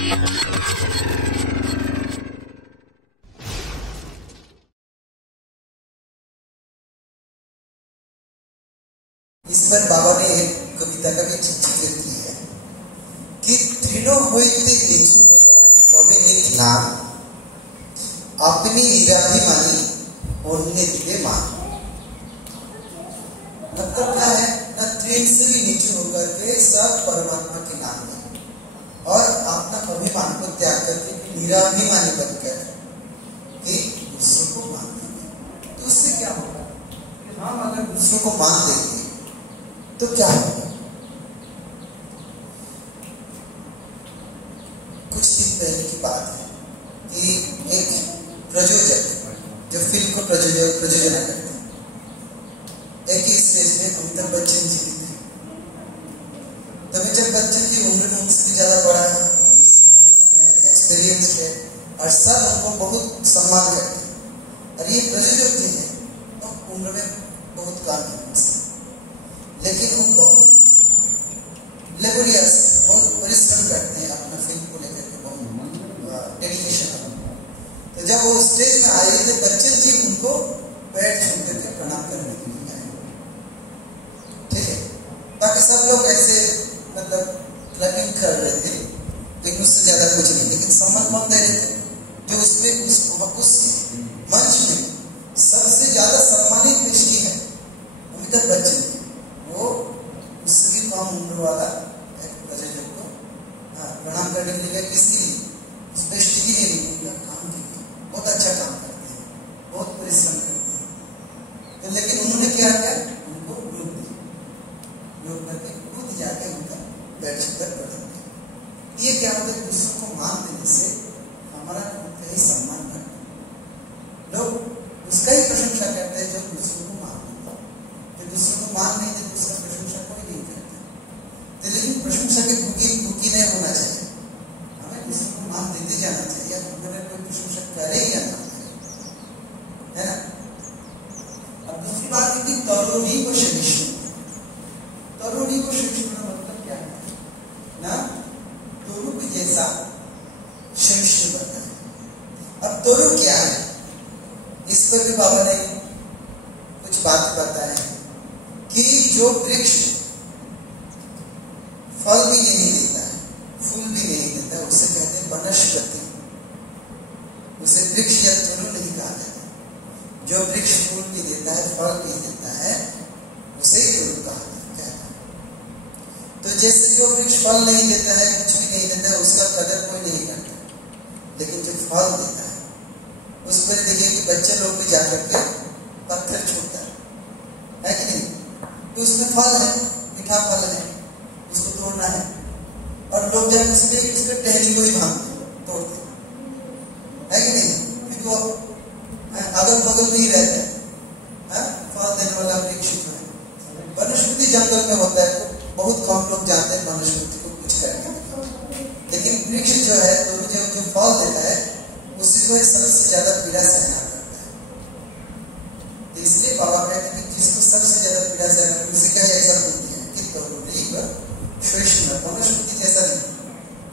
इस पर बाबा ने एक कविता का भी जिक्र की है कि दृढ़ होइते निचु होया सबिनीर नाम अपनी निराभिमानी अन्य दिवे मान। मतलब क्या है ना, दृढ़ से भी नीचे होकर के सब परमात्मा के नाम में और अपना अभिमान को त्याग करके निराभिमानी बनकर कि दूसरों को मान देंगे। तो उससे क्या होगा? हम अगर दूसरों को मान देंगे तो क्या होगा? कुछ दिन पहले की बात है कि एक प्रयोजक जो फिल्म को प्रयोजना करते हैं, एक ही स्टेज में अमिताभ बच्चन जी भी थे। तो अमिताभ बच्चन जी उम्र में उनसे भी ज्यादा बड़ा है, सीनियर भी है, एक्सपीरियंस है और सब उनको बहुत सम्मान करते हैं। और ये प्रयोजक जी है तो उम्र में बहुत कम है उनसे, लेकिन वो बहुत लेबोरियस, बहुत परिश्रम करते हैं अपना फिल्म को लेकर के, बहुत डेडिकेशन। तो जब वो स्टेज में आए थे बच्चन जी उनको पैर छू करके प्रणाम करने के लिए आए, ठीक है। बाकी सब लोग ऐसे मतलब क्लबिंग कर रहे थे, लेकिन उससे ज्यादा कुछ नहीं, लेकिन सम्मान कौन दे रहे थे? जो उसमें उस मंच में सबसे ज्यादा सम्मानित व्यक्ति है अमिताभ बच्चन, वो उससे भी कम उम्र वाला एक प्रयोजक को प्रणाम करने के लिए, किसके लिए? उस व्यक्ति के लिए, उनका काम के लिए। बहुत अच्छा काम करते हैं, बहुत परिश्रम करते हैं। तो लेकिन उन्होंने क्या किया? उनको रोक दिया, रोक करके खुद जाके उनका पैर छूकर प्रणाम किया। ये क्या होता है? दूसरों को मान देने से हमारा खुद का ही सम्मान करते हैं, लोग उसका ही प्रशंसा करते हैं जो दूसरों को मान देते हैं। जो दूसरों को मान नहीं देते उसका प्रशंसा कोई नहीं करता। तो लेकिन प्रशंसा के भूखी नहीं होना चाहिए, हमें दूसरों को मान देते जाना चाहिए, हमें कोई प्रशंसा करे या ना करे, है ना। अब दूसरी बात है कि तरुणी को सहिष्णु। तरुणी को सहिष्णु का मतलब क्या है ना? तोरु के जैसा सहिष्णु बनना है। अब तोरु क्या है, इस पर भी बाबा ने कुछ बात बताए कि जो वृक्ष फल भी नहीं देता है, फूल भी नहीं देता है, उसे कहते हैं वनस्पति। उसे वृक्ष या तोरु नहीं कहा जाता। जो वृक्ष फूल भी देता है, फल भी देता है, उसे तोरु कहा जाता है। तो जैसे जो वृक्ष फल नहीं देता है, कुछ भी नहीं देता है, उसका कदर कोई नहीं करता, लेकिन जो फल देता है उस पर देखिए कि बच्चे लोग भी जाकर के पत्थर छोड़ता है कि नहीं? तो उसमें फल है, मीठा फल है, उसको तोड़ना है, और लोग जाकर उसके टहनी को ही भांगते तोड़ते है कि नहीं? क्योंकि वो अगल बगल में ही रहता है, फल देने वाला वृक्ष है। वनस्पति जंगल में होता है, तो बहुत कम लोग जानते हैं वनस्पति को कुछ करके, लेकिन वृक्ष जो है तो जो फल देता है उसी को सबसे ज्यादा पीड़ा सहना करता है। तो इसलिए बाबा कहते हैं कि जिसको सबसे ज्यादा पीड़ा सहना करता है उसे क्या एग्जाम्पल दिया है कि तोरु सहिष्णु, वनस्पति जैसा नहीं,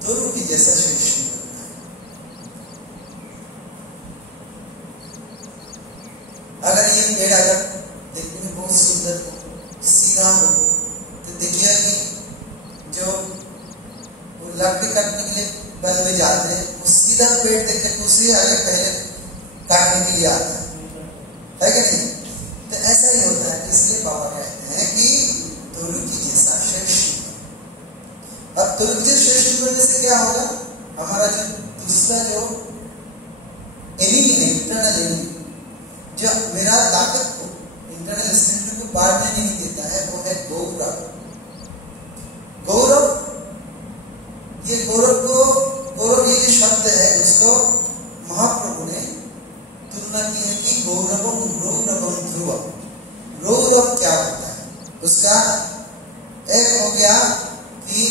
तोरु की जैसा सहिष्णु बनना है। अगर ये पेड़ अगर देखने में बहुत सुंदर हो, सीधा हो, तो देखिए कि जो लकड़ी काटने के लिए वन में जाते हैं, वो सीधा पेड़ देखकर उसी आगे पहले काटने के लिए आता है कि नहीं? तो ऐसा ही होता है। इसलिए बाबा कहते हैं कि तोरु की जैसा सहिष्णु। अब तोरु के सहिष्णु बनने से क्या होगा? हमारा जो दूसरा जो एनिमी है, इंटरनल एनिमी, जो मेरा ताकत को, इंटरनल स्ट्रेंथ को बांटने नहीं देता है, वो है गौरव। गौरव, ये गौरव ये जो शब्द है उसको महाप्रभु ने तुलना की है कि गौरवम रौरवम ध्रुवम। रौरव क्या होता है? उसका एक हो गया कि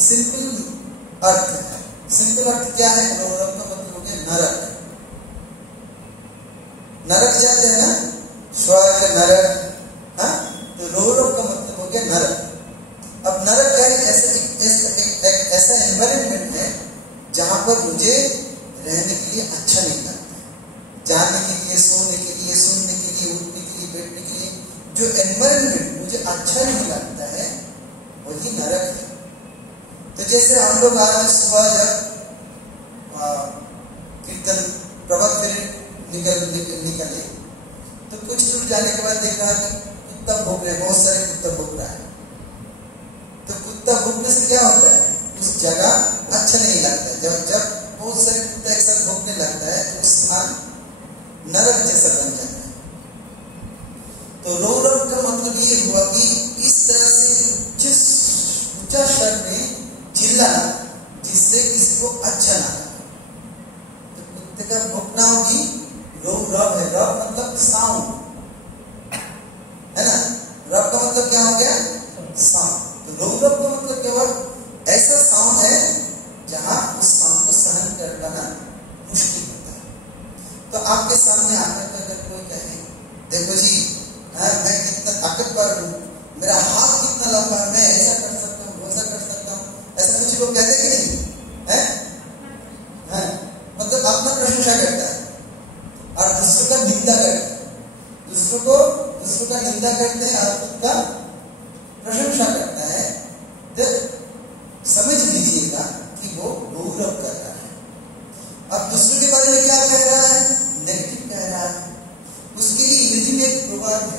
सिंपल अर्थ है। सिंपल अर्थ क्या है? रौरव का मतलब हो गया नरक। नरक जाते हैं ना, स्वर्ग नरक, हाँ, तो रौरव का मतलब हो गया नरक। अब नरक क्या है? ऐसा एनवायरनमेंट है जहां पर मुझे रहने के लिए अच्छा नहीं लगता है, जाने के लिए, सोने के लिए, सुनने के लिए, उठने के लिए, बैठने के लिए जो एनवायरनमेंट मुझे अच्छा नहीं लगता है वही नरक है। तो जैसे हम लोग आज सुबह जब कीर्तन प्रभात फेरी निकले तो कुछ दूर जाने के बाद देखा कि कुत्ता भौंक रहे, बहुत सारे कुत्ता भौंक रहा है। तो कुत्ता भौंकने से क्या होता है, उस जगह अच्छा नहीं लगता है। जब बहुत सारे कुत्ता एक साथ भौंकने लगता है तो उस स्थान नरक जैसा बन जाता है। तो रौरव का मतलब ये हुआ कि इस तरह से जिस ऊंचा स्वर में चिल्लाना जिससे किसी को अच्छा ना लगे। तो कुत्ते का भौंकना भी रौरव है। रव मतलब साउंड है ना, रव का मतलब क्या हो गया, साउंड। तो रौरव का मतलब क्या हुआ, ऐसा साउंड है जहां उस साउंड को सहन कर पाना मुश्किल होता है। तो आपके सामने आकर अगर कोई कहे देखो जी मैं कितना ताकतवर हूँ, मेरा हाथ कितना लंबा है, मैं ऐसा कर सकता हूँ, वैसा कर सकता हूँ, ऐसा कुछ लोग कहते कि नहीं है? मतलब अपना प्रशंसा करता है और दूसरों का निंदा करता है, दूसरों का निंदा करते हैं और खुद का प्रशंसा करता है। तो समझ लीजिएगा कि वो गौरव कर रहा है। अब दूसरों के बारे में क्या कह रहा है, नेगेटिव कह रहा है। उसके लिए इंग्लिश में एक प्रवाद है,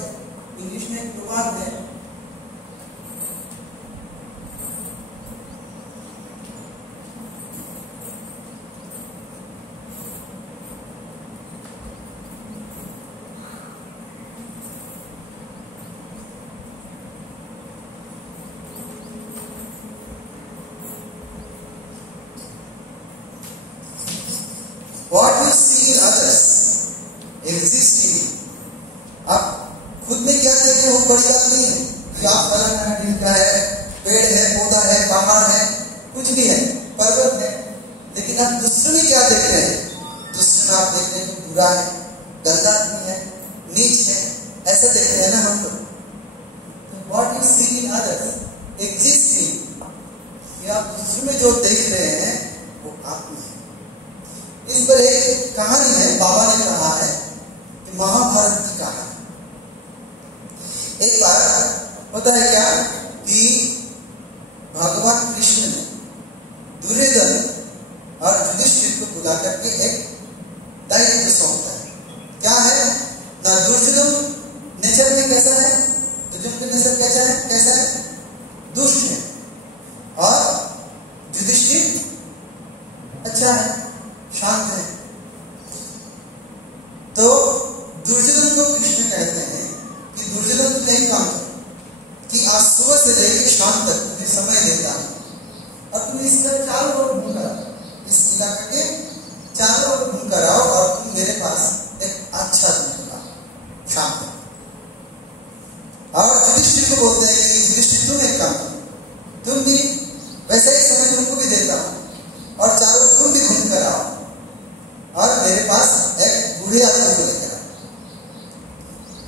What you see in others exists in you. आप खुद में क्या देखे वो बड़ी बात नहीं है कि आप फलाना ढील का है, पेड़ है, पौधा है, पहाड़ है, कुछ भी है, पर्वत है, लेकिन आप दूसरे में क्या देख रहे हैं? दूसरे में आप देख रहे हैं कि बुरा है, गंदा आदमी है, नीच है, ऐसा देख रहे हैं ना हम लोग। What you see in others exists in you. कि आप दूसरे में जो देख रहे हैं वो आप में है। इस पर एक कहानी है, बाबा ने कहा है कि महाभारत की कहानी। एक बार होता है क्या कि भगवान कृष्ण ने दुर्योधन और युधिष्ठिर को बुला करके एक दायित्व सौंपता है। क्या है ना, दुर्योधन नेचर में कैसा है, दुर्योधन का नेचर कैसा है, दुष्ट है, और युधिष्ठिर अच्छा है, शांत है। तो दुर्योधन को कृष्ण कहते हैं कि दुर्योधन तुम एक काम करो कि आज सुबह से लेकर शाम तक तुम्हें समय देता हूं और तुम इसका चारों ओर घूम कर, इस इलाके के चारों ओर घूम कर आओ और तुम मेरे पास एक अच्छा दिन लाओ शाम तक। और युधिष्ठिर को बोलते हैं कि युधिष्ठिर तुम एक काम करो, तुम भी वैसे ही समय तुमको भी देता हूं और चारों तुम भी घूम कर आओ और मेरे पास एक बूढ़े आदमी को लेकर आओ।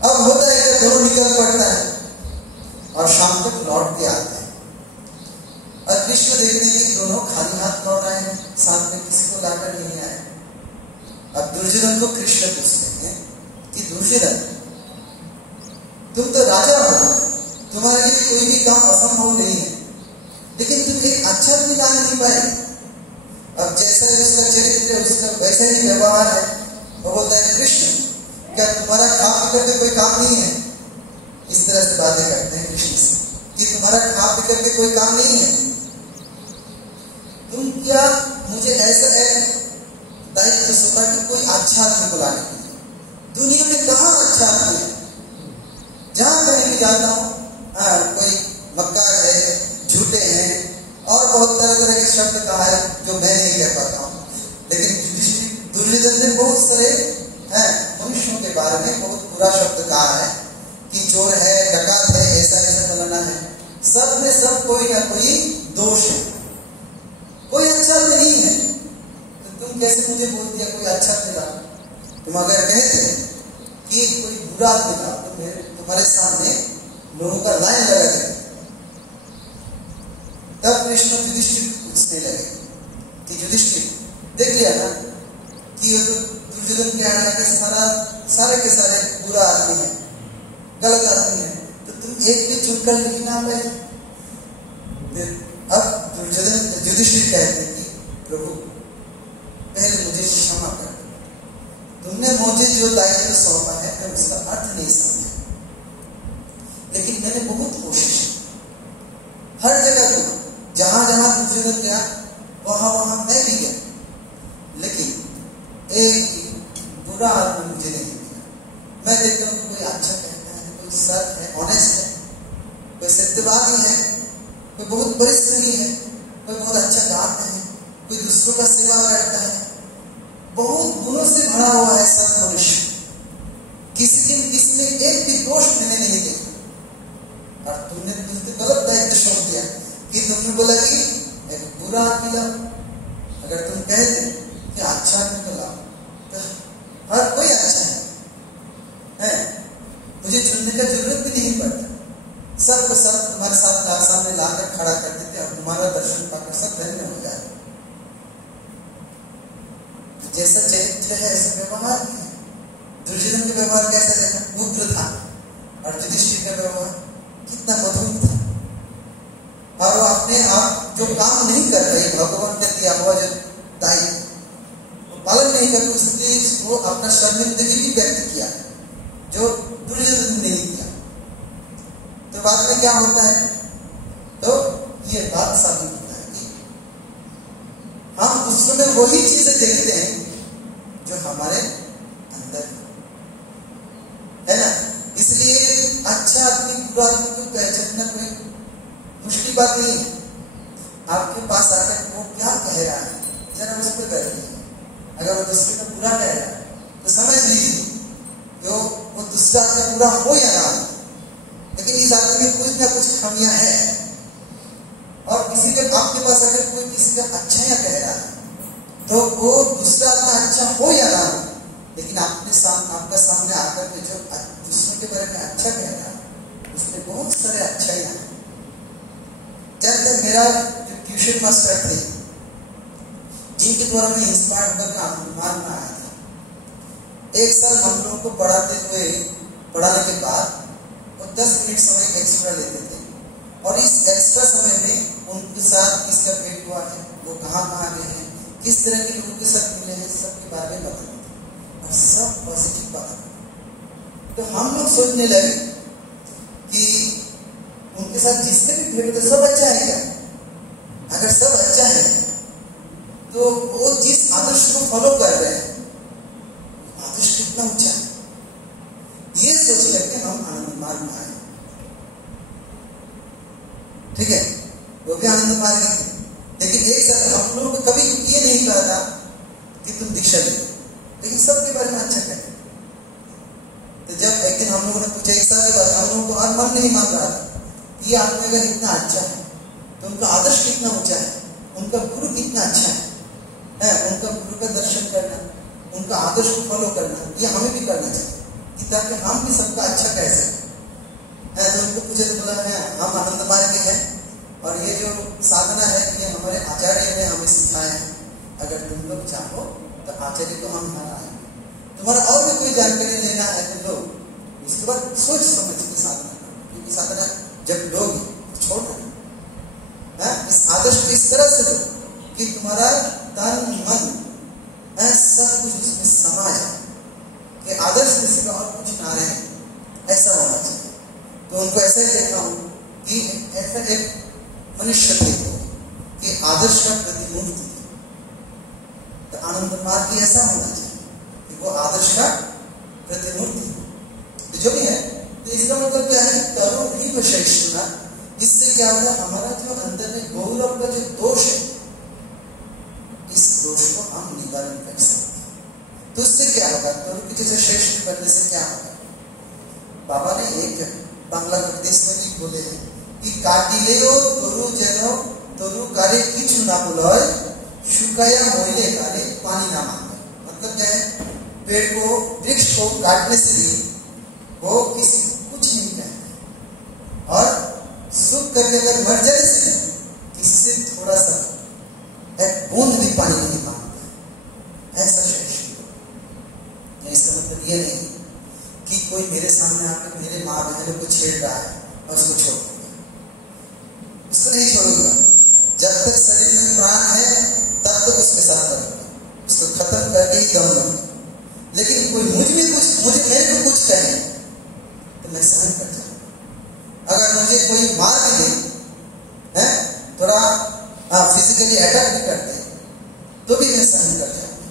अब होता है कि दोनों निकल पड़ता है और शाम तक लौट के आते हैं और कृष्ण देखते हैं कि दोनों खाली हाथ लौट आए हैं, साथ में किसी को लाकर नहीं आए। अब दुर्योधन को कृष्ण पूछते हैं कि दुर्योधन तुम तो राजा हो, तुम्हारे लिए कोई भी काम असंभव नहीं है, लेकिन तुम एक अच्छा भी ला नहीं पाए। अब जैसा उसका चरित्र है उसका वैसा ही व्यवहार है। वो बोलता है कृष्ण क्या तुम्हारा खा पी करके कोई काम नहीं है? इस तरह से बातें करते हैं कृष्ण से कि तुम्हारा खा पी करके कोई काम नहीं है, तुम क्या मुझे ऐसा एक दायित्व सौंपा कि कोई अच्छा आदमी को लाने के लिए। दुनिया में कहाँ अच्छा आदमी है? जहां कहीं भी जाता हूँ कोई मक्कार है, झूठे हैं और बहुत तरह तरह के शब्द कहा है जो मैं नहीं कह पाता हूँ। लेकिन दुर्योधन ने बहुत सारे मनुष्यों के बारे में बहुत बुरा शब्द कहा है कि चोर है, डकात है, ऐसा ऐसा फलाना है। सब में सब कोई ना कोई दोष है, कोई अच्छा नहीं है। तो तुम कैसे मुझे बोल दिया कोई अच्छा मिला? तुम अगर कहते कि कोई बुरा मिला तो तुम्हारे सामने लोगों का लाइन लगा देते। तब कृष्ण युधिष्ठिर पूछने लगे कि युधिष्ठिर देख लिया ना कि वो तो दुर्योधन के आने के सारे के सारे बुरा आदमी है, गलत आदमी है, तो तुम एक भी चुनकर लिखना पाए। अब युधिष्ठिर कहते हैं कि प्रभु पहले मुझे क्षमा कर, तुमने मुझे जो दायित्व सौंपा है मैं उसका अर्थ नहीं समझा, लेकिन मैंने बहुत कोशिश की, हर जगह घूमा, जहां जहां दुर्योधन गया वहां वहां मैं भी गया, लेकिन एक बुरा आदमी मुझे नहीं मिला। मैं देखता हूँ कोई अच्छा कहता है, कोई सच है, ऑनेस्ट है, कोई सत्यवादी है, कोई बहुत परिश्रमी है, कोई बहुत अच्छा गाता है, कोई दूसरों का सेवा करता है, बहुत गुणों से भरा हुआ है सब मनुष्य। किसमें एक भी दोष मैंने नहीं देखा। और तुमने गलत दायित्व सौंप दिया कि तुमने बोला कि एक बुरा आदमी लाओ। अगर तुम कहते कि अच्छा आदमी को लाओ तो हर कोई अच्छा है, मुझे चुनने का जरूरत भी नहीं पड़ता, सब तुम्हारे साथ सामने लाकर खड़ा कर देते और तुम्हारा दर्शन पाकर सब धन्य हो जाए। जैसा चरित्र है ऐसा व्यवहार भी है। दुर्योधन का व्यवहार कैसा देखा, पुत्र था, और युधिष्ठिर का व्यवहार कितना मधुर था। और वो अपने आप जो काम नहीं कर रहे, भगवान का दिया हुआ जो दायित्व पालन नहीं कर, उसलिए वो अपना शर्मिंदगी भी व्यक्त किया जो दुर्योधन ने नहीं किया। तो बाद में क्या होता है, तो ये बात साबित होता है कि हम दूसरों में वही चीजें देखते हैं जो हमारे अंदर है ना। इसलिए अच्छा आदमी बुरा आदमी को पहचानना कोई मुश्किल बात नहीं है। आपके पास आकर वो क्या कह रहा है जरा उस पर बैठिए। अगर वो दूसरे का बुरा कह रहा है तो समझ लीजिए कि वो दूसरा आदमी बुरा हो या ना, लेकिन इस आदमी में कुछ ना कुछ खामियां है। और किसी के आपके पास अगर कोई किसी का अच्छा या कह रहा है तो वो दूसरा आदमी अच्छा हो या ना, लेकिन आपका सामने आकर के जो दूसरों के बारे में अच्छा कह रहा है उसमें बहुत सारे अच्छाइयां हैं। जब मेरा जो ट्यूशन मास्टर थे जिनके द्वारा मैं इंस्पायर होकर अनुमान में आया था, एक साल हम लोगों को पढ़ाने के बाद वो 10 मिनट समय एक्स्ट्रा लेते थे, और इस एक्स्ट्रा समय में उनके साथ किसका भेंट हुआ है, वो कहाँ गए हैं, किस तरह के लोगों के साथ मिले हैं, सबके बारे में बताते थे, और सब पॉजिटिव बात। तो हम लोग सोचने लगे कि उनके साथ जिससे भी भेंट होते सब अच्छा है क्या? अगर सब अच्छा है तो वो जिस आदर्श को फॉलो कर रहे हैं आदर्श कितना ऊंचा है, ये सोच करके हम आनंद मार्ग में आए। ठीक है, वो भी आनंद मार्ग है, लेकिन एक साथ हम लोगों को कभी ये नहीं कहा था कि तुम दीक्षा ले, लेकिन सबके बारे में अच्छा कहते। तो जब एक दिन हम लोगों ने पूछा, एक साल के बाद हम लोगों को और मन नहीं मान रहा था, ये आदमी अगर इतना अच्छा है तो उनका आदर्श कितना ऊंचा है, उनका गुरु कितना अच्छा है, उनका गुरु का दर्शन करना, उनका आदर्श को फॉलो करना, ये हमें भी करना चाहिए कि ताकि हम भी सबका अच्छा कह सकें। तो उनको पूछे तो बोला है हम आनंद मार्ग के हैं, और ये जो साधना है ये हमारे आचार्य ने हमें सिखाया है। अगर तुम लोग चाहो तो आचार्य को हम यहाँ आएंगे, तुम्हारा और भी कोई जानकारी लेना है तो लो, उसके बाद सोच समझ के साधना करो, क्योंकि साधना जब लोग छोड़ना इस आदर्श को इस तरह से लो कि तुम्हारा तन मन सब कुछ उसमें समा जाए, कि आदर्श में सिवा और कुछ ना रहे, ऐसा होना चाहिए। तो उनको ऐसा ही देखा हूं कि ऐसा एक मनुष्य थे कि आदर्श का प्रतिमूर्ति, तो आनंद मार्ग भी ऐसा होना चाहिए कि वो आदर्श का प्रतिमूर्ति तो जो भी है। तो इसका मतलब क्या है, तरुण ही विशेषणा, इससे क्या होगा, हमारा जो अंदर में गौरव का जो दोष है इस दोष को हम निवारण कर सकते हैं। तो इससे क्या होगा, तरुण की जैसे श्रेष्ठ बनने से क्या होगा, बाबा ने एक बांग्लादेश में भी बोले हैं कि काटिलेओ तरु जेन तरु कारे किछु ना बोलय शुकाया मोइले कारे पानी ना मांगे। मतलब क्या है, पेड़ को वृक्ष को काटने से भी वो किसी को कुछ नहीं कहते, और सूख करके अगर मर जाए से इससे थोड़ा सा एक बूंद भी पानी ये नहीं कि कोई मेरे सामने आकर मेरे माँ बहनों को छेड़ रहा है और उसको छोड़ दूंगा, उसको नहीं छोड़ूंगा। जब तक शरीर में प्राण है तब तक उसके साथ रहूंगा, उसको खत्म करके ही दम लूंगा। लेकिन कोई मेरे को कुछ कहे तो मैं सहन कर जाऊंगा। अगर मुझे कोई मार भी दे, है थोड़ा फिजिकली अटैक भी करते तो भी मैं सहन कर जाऊंगा,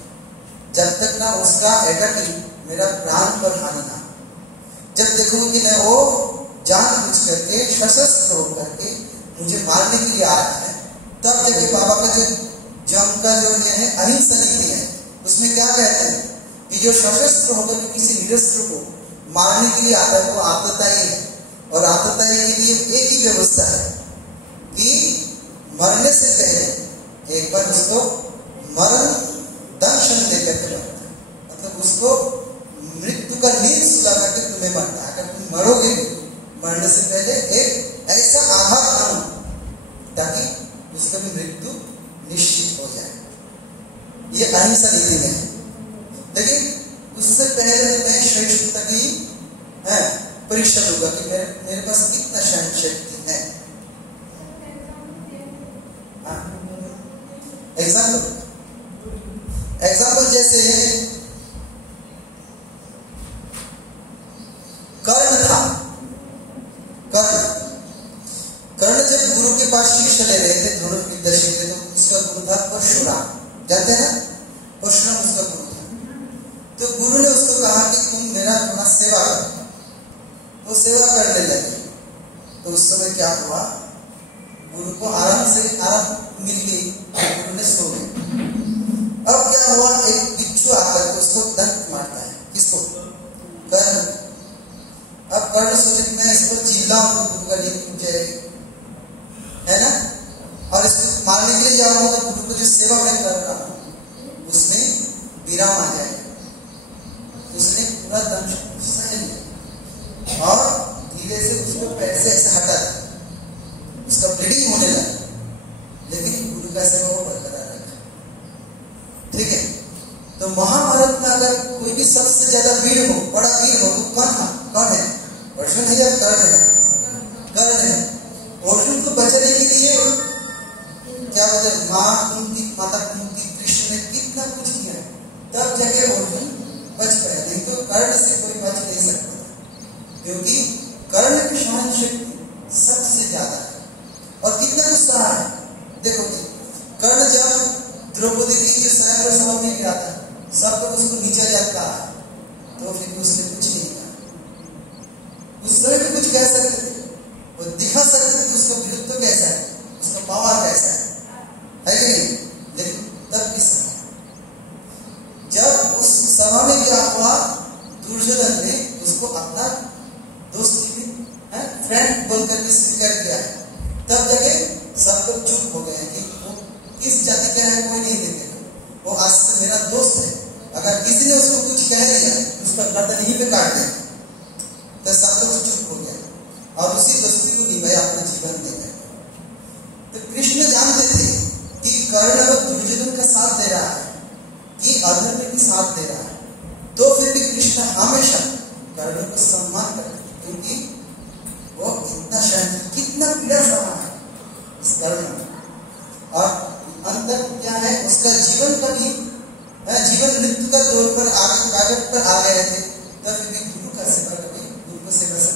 जब तक ना उसका अटैक मेरा प्राण पर हानि ना। जब देखूंगा कि मैं वो जानबूझ करके सशस्त्र होकर के मुझे मारने के लिए आ रहा है, तब जब बाबा का जो उनका जो ये है अहिंसा नीति है, उसमें क्या कहते हैं कि जो सशस्त्र होकर के किसी निरस्त्र को मारने के लिए आता है वो आतताई है। और आतताई के लिए एक ही व्यवस्था है कि मरने से पहले एक बार उसको मरण दंशन देकर के मरना है, मतलब उसको मृत्यु का नींद सुला करके तुम्हें मरना है। अगर तुम मरोगे मरने से पहले एक ऐसा आघात आना ताकि उसका भी मृत्यु निश्चित हो जाए। ये अहिंसा नीति में है। लेकिन उससे पहले मैं श्रेष्ठता की परीक्षा लूंगा कि मेरे पास कितना सहन शक्ति है। एग्जाम्पल जैसे कर्ण था। कर्ण जब गुरु के पास शिक्षा ले रहे थे धनुर्विद्या सीख रहे थे, तो उसका गुरु था परशुराम, जानते हैं ना, परशुराम उसका गुरु था। तो गुरु ने उसको कहा कि तुम मेरा थोड़ा सेवा करो, वो सेवा करने लगे। तो उस समय क्या हुआ, गुरु को आराम मिल गई, गुरु ने सो गए। अब क्या हुआ, एक बिच्छू आकर उसको दंत मारता है, किसको, कर्ण। अब कर्ण सोचे कि मैं इस पर चिल्लाऊं तो गुरु का नींद टूट जाएगी, है ना, और इसको मारने के लिए जाऊंगा तो गुरु को जो सेवा मैं कर रहा हूं उसमें विराम आ जाएगा। उसने पूरा दंश सह लिया और धीरे से उसको पैर से ऐसे हटा दिया, उसका ब्लीडिंग होने लगा, लेकिन गुरु का सेवा वो बरकरार रखा। ठीक है, तो महाभारत में अगर कोई भी सबसे ज्यादा वीर हो, बड़ा वीर हो, तो कौन है? अर्जुन है या कर्ण है? कर्ण है। अर्जुन को बचाने के लिए क्या बोलते, माता कुंती, कृष्ण ने कितना कुछ किया, तब जाके अर्जुन बच पाया। नहीं तो कर्ण से कोई बच नहीं सकता, क्योंकि कर्ण की सहन शक्ति सबसे ज्यादा है। और कितना गुस्सा है, देखो कर्ण जब द्रौपदी की जो स्वयंवर सभा में गया था, सब लोग उसको नीचे जाता है, तो फिर उसने कुछ नहीं कहा। उस समय भी कुछ कह सकते थे, वो दिखा सकते थे कि उसका विरुद्ध कैसा है, उसका पावर कैसा है कि नहीं। लेकिन तब किस समय जब उस सभा में क्या हुआ, दुर्योधन ने उसको अपना दोस्त फ्रेंड बोलकर के स्वीकार किया है, तब जाके सब लोग चुप हो गए कि वो किस जाति का है कोई नहीं देखेगा, वो आज से मेरा दोस्त है। अगर किसी ने उसको कुछ कह दिया उसका गर्दन यहीं पे काट दिया, तो सब लोग चुप हो गया और उसी दोस्ती को निभाया, अपना जीवन दे गए। तो कृष्ण जानते थे कि कर्ण दुर्योधन का साथ दे रहा है, कि अधर्म में भी साथ दे रहा है, तो फिर भी कृष्ण हमेशा कर्ण को सम्मान करते, क्योंकि वो इतना सहन, कितना पीड़ा सहा है इस कर्ण में। और अंतर क्या है, उसका जीवन का भी जीवन मृत्यु का दौर पर कागज पर आ गए थे, तब भी गुरु का सेवा करके, गुरु को सेवा से